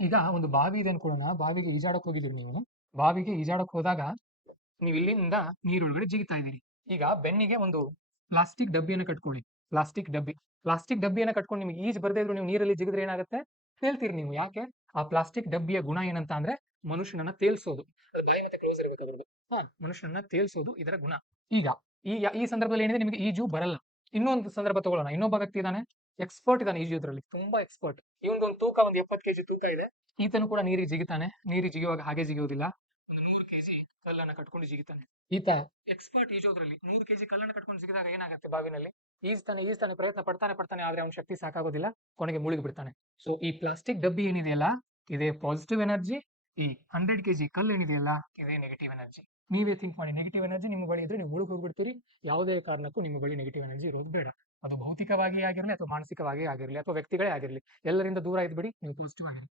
ಈಗ ಒಂದು ಬಾವಿ ಇದೆ ಅನ್ಕೊಳ್ಳೋಣ, ಬಾವಿಗೆ ಈಜಾಡಕ್ ಹೋಗಿದ್ದೀರಿ ನೀವು. ಬಾವಿಗೆ ಈಜಾಡಕ್ ಹೋದಾಗ ನೀವು ಇಲ್ಲಿಂದ ನೀರೊಳಗಡೆ ಜಿಗಿತಾ ಇದ್ದೀರಿ. ಈಗ ಬೆನ್ನಿಗೆ ಒಂದು ಪ್ಲಾಸ್ಟಿಕ್ ಡಬ್ಬಿಯನ್ನು ಕಟ್ಕೊಳ್ಳಿ. ಪ್ಲಾಸ್ಟಿಕ್ ಡಬ್ಬಿ. ಪ್ಲಾಸ್ಟಿಕ್ ಡಬ್ಬಿಯನ್ನು ಕಟ್ಕೊಂಡು ನಿಮ್ಗೆ ಈಜು ಬರ್ದೇ ಇದ್ರು ನೀವು ನೀರಲ್ಲಿ ಜಿಗಿದ್ರೆ ಏನಾಗುತ್ತೆ? ತೇಲ್ತೀರಿ ನೀವು. ಯಾಕೆ? ಆ ಪ್ಲಾಸ್ಟಿಕ್ ಡಬ್ಬಿಯ ಗುಣ ಏನಂತ ಅಂದ್ರೆ ಮನುಷ್ಯನನ್ನ ತೇಲ್ಸೋದು. ಅದು ಬಾಯಿ ಮತ್ತೆ ಕ್ಲೋಸ್ ಇರ್ಬೇಕು ಅದ್ರದ್ದು. ಮನುಷ್ಯನನ್ನ ತೇಲ್ಸೋದು ಇದರ ಗುಣ. ಈಗ ಈ ಸಂದರ್ಭದಲ್ಲಿ ಏನಿದೆ, ನಿಮಗೆ ಈಜು ಬರಲ್ಲ. ಇನ್ನೊಂದು ಸಂದರ್ಭ ತಗೊಳ್ಳೋಣ. ಇನ್ನೊಬ್ಬ ವ್ಯಕ್ತಿ ಇದ್ದಾನೆ, ಎಕ್ಸ್ಪರ್ಟ್ ಇದ್ದಾನೆ ಈಜುದ್ರಲ್ಲಿ, ತುಂಬಾ ಎಕ್ಸ್ಪರ್ಟ್. ಇವೊಂದು ತೂಕ ಒಂದು 70 ಕೆಜಿ ತೂಕ ಇದೆ. ಈತನು ಕೂಡ ನೀರಿಗೆ ಜಿಗಿತಾನೆ. ನೀರಿಗೆ ಜಿಗಿಯುವಾಗ ಹಾಗೆ ಜಿಗಿಯೋದಿಲ್ಲ, ಒಂದು 100 ಕೆಜಿ ಕಲ್ಲನ್ನ ಕಟ್ಕೊಂಡು ಜಿಗಿತಾನೆ. ಈತ ಎಕ್ಸ್ಪರ್ಟ್ ಈಜೋದ್ರಲ್ಲಿ 100 ಕೆಜಿ ಕಲ್ಲನ್ನ ಕಟ್ಕೊಂಡು ಜಿಗಿದಾಗ ಏನಾಗುತ್ತೆ? ಬಾವಿನಲ್ಲಿ ಈಜ್ತಾನೆ ಪ್ರಯತ್ನ ಪಡ್ತಾನೆ, ಆದ್ರೆ ಅವ್ನ ಶಕ್ತಿ ಸಾಕಾಗೋದಿಲ್ಲ, ಕೊನೆಗೆ ಮುಳುಗಿ ಬಿಡ್ತಾನೆ. ಸೊ ಈ ಪ್ಲಾಸ್ಟಿಕ್ ಡಬ್ಬಿ ಏನಿದೆಯಲ್ಲ, ಇದೇ ಪಾಸಿಟಿವ್ ಎನರ್ಜಿ. ಈ 100 ಕೆಜಿ ಕಲ್ಲು ಏನಿದೆಯಲ್ಲ, ಇದೇ ನೆಗೆಟಿವ್ ಎನರ್ಜಿ. ನೀವೇ ಥಿಂಕ್ ಮಾಡಿ, ನೆಗೆಟಿವ್ ಎನರ್ಜಿ ನಿಮ್ಮ ಬಳಿ ಇದ್ರೆ ನೀವು ಮುಳುಗಿ ಹೋಗ್ಬಿಡ್ತೀರಿ. ಯಾವುದೇ ಕಾರಣಕ್ಕೂ ನಿಮ್ಮ ಬಳಿ ನೆಗೆಟಿವ್ ಎನರ್ಜಿ ಇರೋದು ಬೇಡ. ಅದು ಭೌತಿಕವಾಗಿ ಆಗಿರಲಿ ಅಥವಾ ಮಾನಸಿಕವಾಗಿ ಆಗಿರಲಿ ಅಥವಾ ವ್ಯಕ್ತಿಗಳೇ ಆಗಿರಲಿ, ಎಲ್ಲರಿಂದ ದೂರ ಇದ್ಬಿಡಿ, ನೀವು ಪಾಸಿಟಿವ್ ಆಗಿರಿ.